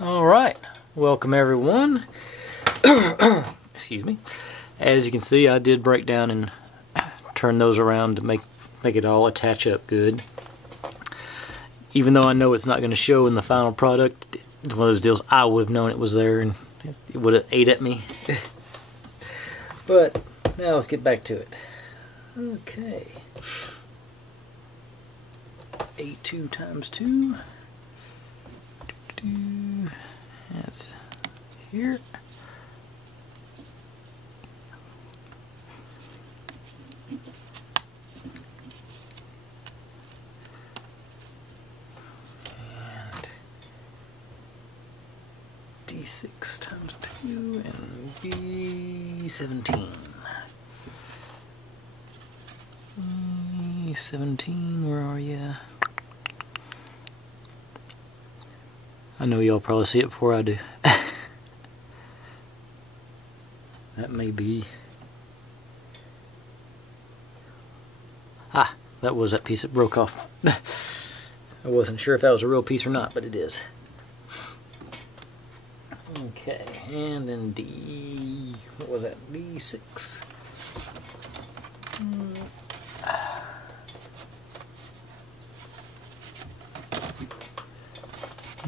Alright, welcome everyone. Excuse me. As you can see, I did break down and turn those around to make it all attach up good. Even though I know it's not going to show in the final product, it's one of those deals I would have known it was there and it would have ate at me. But now let's get back to it. Okay. A2 times 2. That's here. And D6 times 2 and B17. B17, where are you? I know y'all probably see it before I do. That may be... Ah, that was that piece that broke off. I wasn't sure if that was a real piece or not, but it is. Okay, and then D... what was that? D6.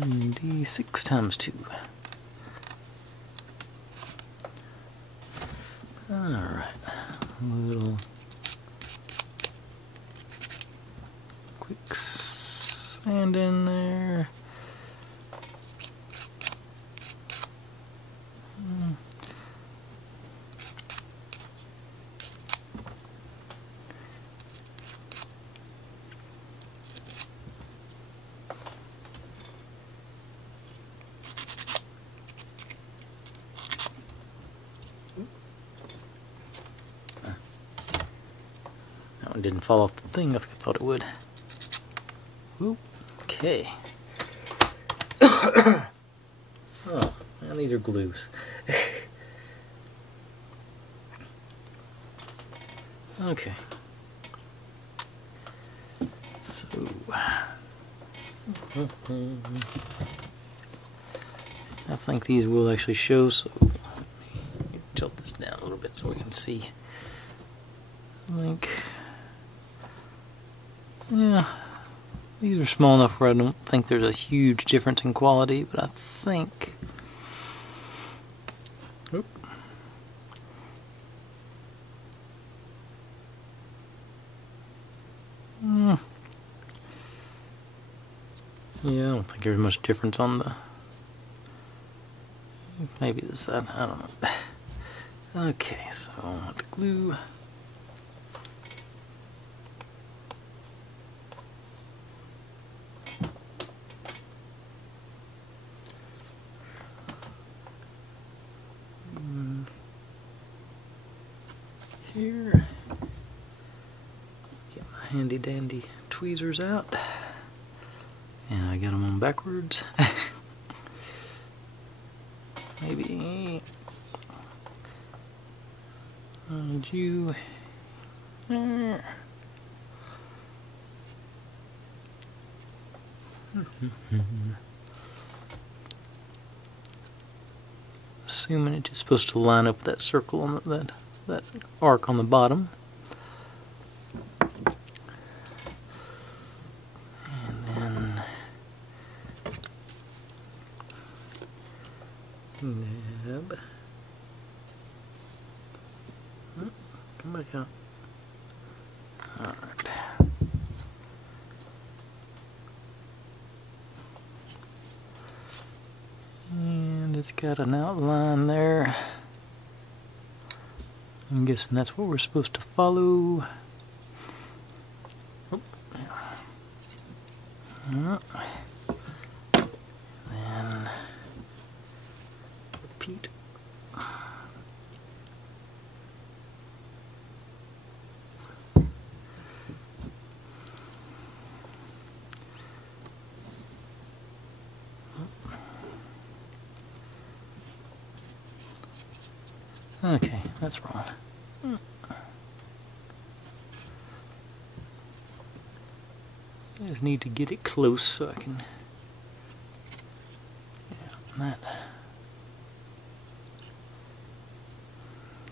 D6 times 2. Alright, a little quick sand in there. That one didn't fall off the thing like I thought it would. Ooh, okay. Oh, and these are glues. Okay. So, I think these will actually show, so let me tilt this down a little bit so we can see. I think, yeah, these are small enough where I don't think there's a huge difference in quality, but I think, oop. Yeah, I don't think there's much difference on the, maybe this side, I don't know. Okay, so the glue. Here, get my handy dandy tweezers out, and I got them on backwards. Maybe you there. Assuming it's just supposed to line up with that circle on that arc on the bottom. And then nab. Oh, come back out. Alright. And it's got an outline there. I'm guessing that's what we're supposed to follow. Oh, yeah. Then repeat. Okay, that's wrong. I just need to get it close so I can... that.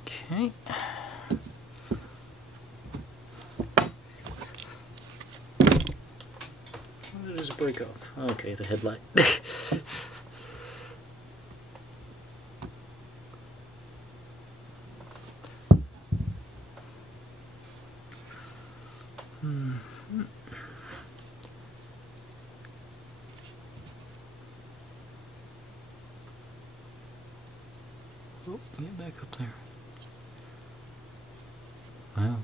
Okay. What does it break off? Okay, the headlight. Oh, get back up there. Wow.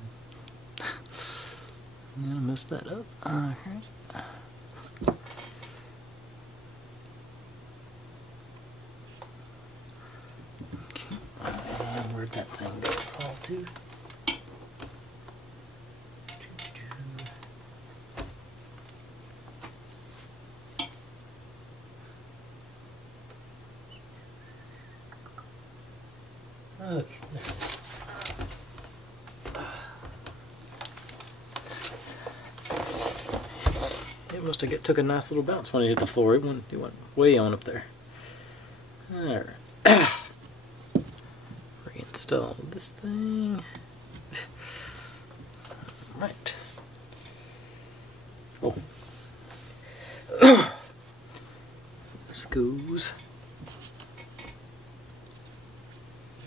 I'm gonna mess that up. Okay. And where'd that thing go? Fall to? Okay. It must have took a nice little bounce when it hit the floor. It went way on up there. Alright. Reinstall this thing. Right. Oh. This goes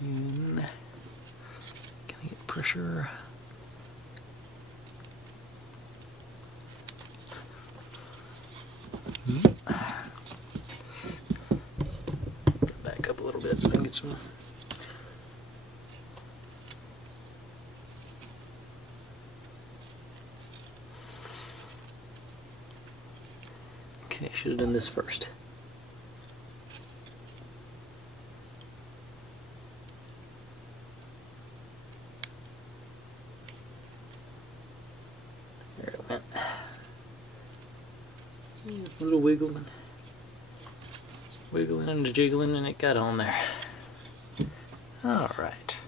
in. Can I get pressure? Back up a little bit so I can get some. Okay, should have done this first. There it went. Just a little wiggling and jiggling, and it got on there. Alright.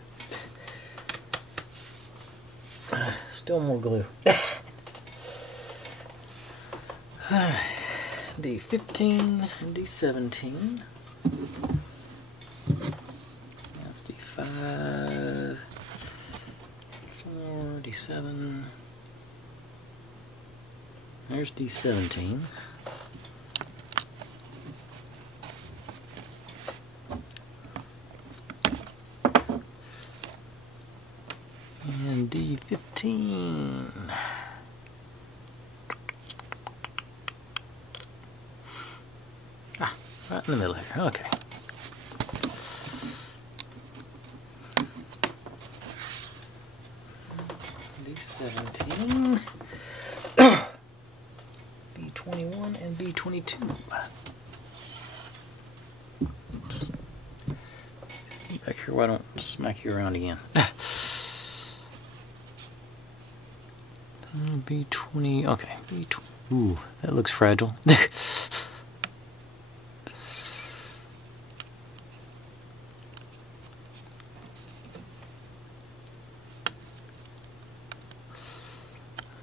Still more glue. Alright. D15 and D17. That's D5. 4, D7. There's D17. And D15. Ah, right in the middle here. Okay. D17. B21 and B22. Oops. Get back here, why don't I smack you around again? B20, okay, B20. Ooh, that looks fragile.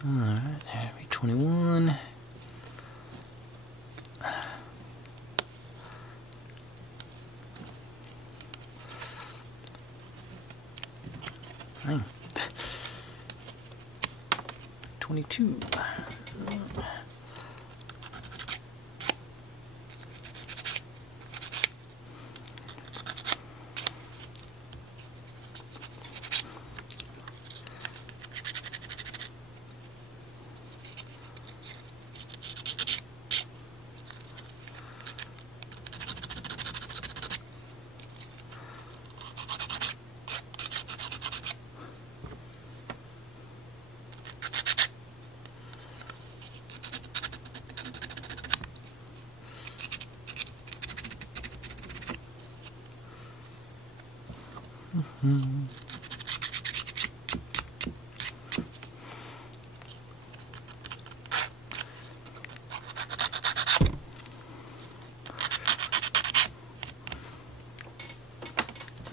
Alright, B21. Dang. 22.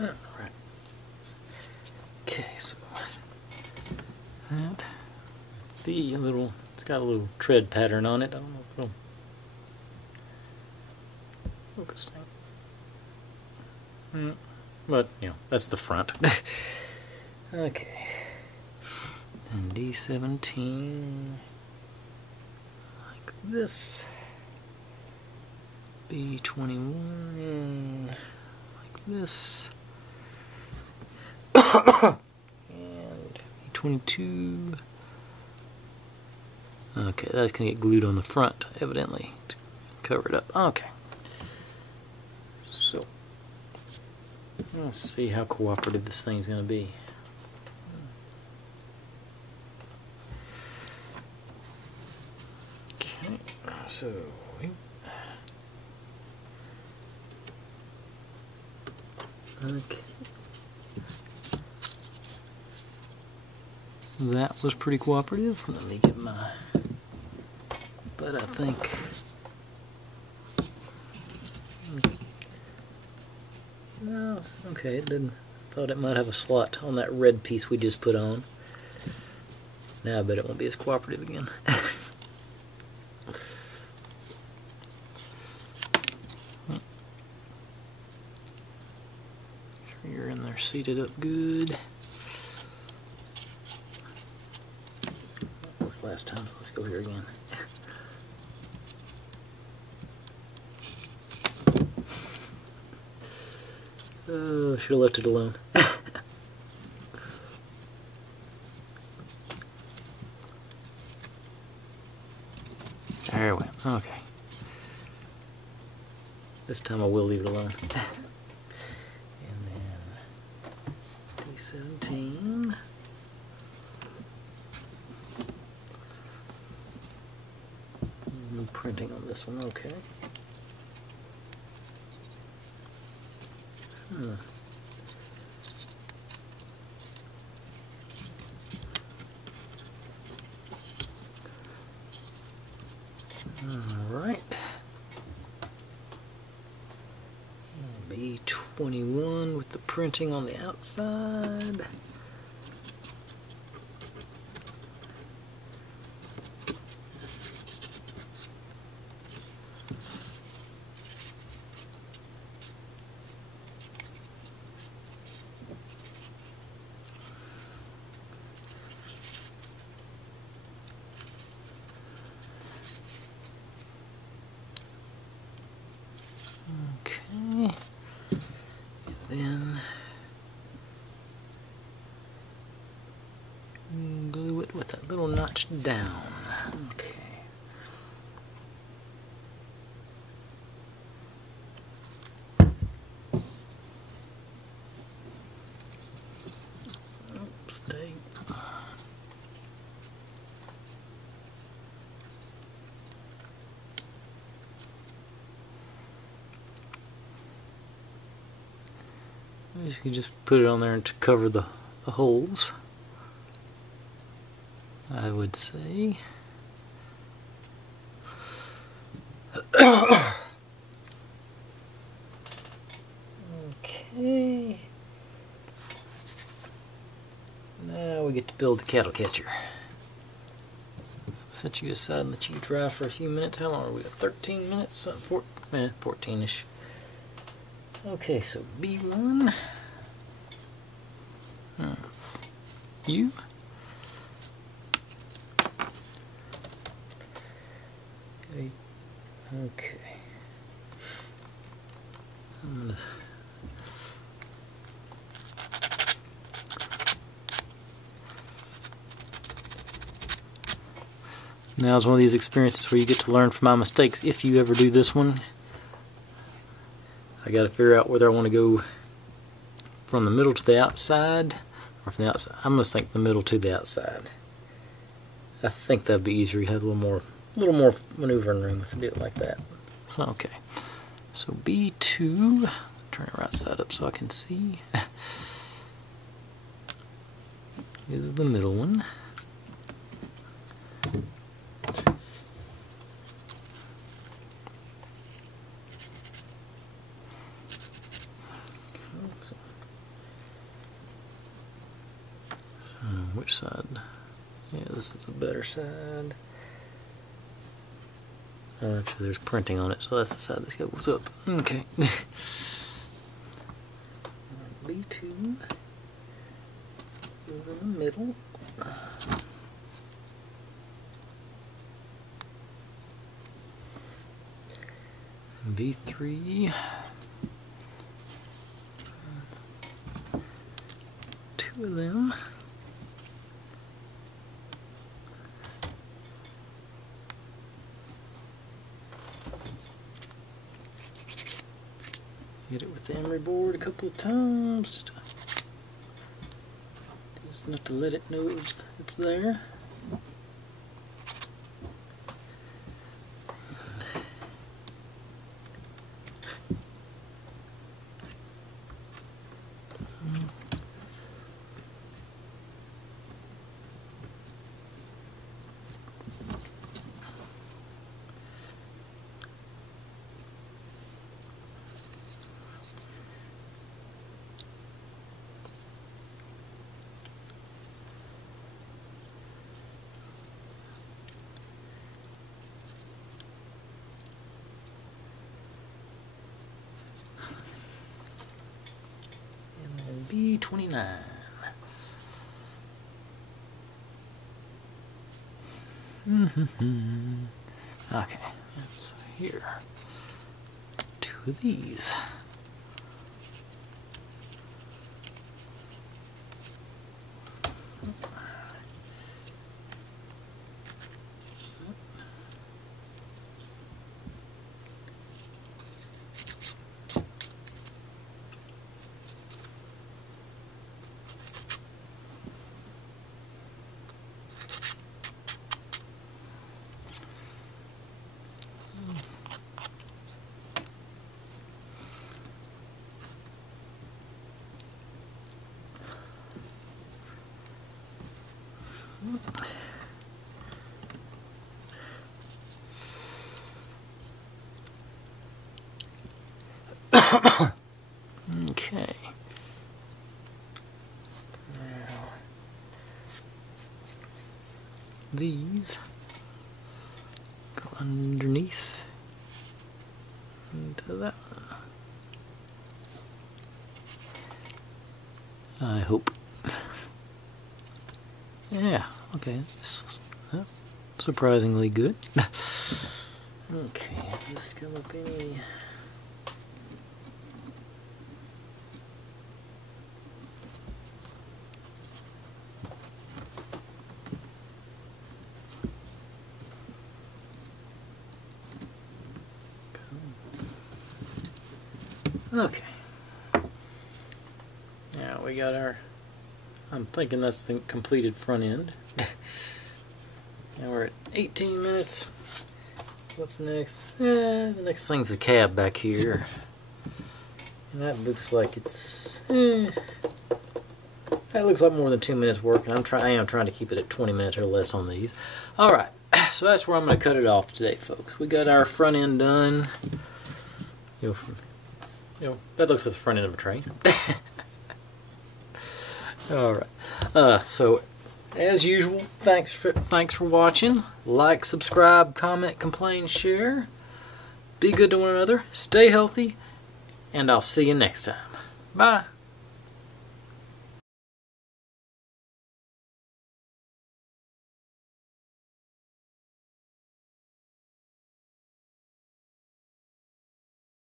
Alright. Okay, so that the little, it's got a little tread pattern on it. I don't know if it'll focus. But, you know, that's the front. Okay. And D17, like this. B21, like this. And B22. Okay, that's going to get glued on the front, evidently, to cover it up. Okay. So, let's see how cooperative this thing's going to be. Okay, so okay. That was pretty cooperative. Let me get my, but I think no, okay, it didn't. Thought it might have a slot on that red piece we just put on. Now I bet it won't be as cooperative again. You're in there seated up good. Last time, let's go here again. Oh, should have left it alone. There it went. Okay. This time I will leave it alone. And then D17. No printing on this one. Okay. Alright. B21 with the printing on the outside. Okay, and then glue it with that little notch down. Okay. Stay. You can just put it on there to cover the holes, I would say. Okay. Now we get to build the cattle catcher. Set you aside and let you dry for a few minutes. How long are we? 13 minutes? 14-ish. Okay, so B1. U. Okay. Now is one of these experiences where you get to learn from my mistakes. If you ever do this one, I got to figure out whether I want to go from the middle to the outside or from the outside. I must think the middle to the outside. I think that'd be easier. You have a little more maneuvering room if you do it like that. So okay. So B2, turn it right side up so I can see. Is the middle one. Which side? Yeah, this is the better side. Actually, there's printing on it, so that's the side this goes up. Okay. B2 goes in the middle. B3, two of them. Hit it with the emery board a couple of times, just enough to let it know it's there. B29. Okay, so here, two of these. Okay. Now, these go underneath into that one. I hope. Yeah, okay. Surprisingly good. Okay, does this come up any? Okay. Now we got our, I'm thinking that's the completed front end. Now we're at 18 minutes. What's next? The next thing's the cab back here. And that looks like it's, that looks like more than 2 minutes work, and I am trying to keep it at 20 minutes or less on these. Alright, so that's where I'm going to cut it off today, folks. We got our front end done. That looks like the front end of a train. Alright, so as usual, thanks for watching. Like, subscribe, comment, complain, share. Be good to one another, stay healthy, and I'll see you next time. Bye.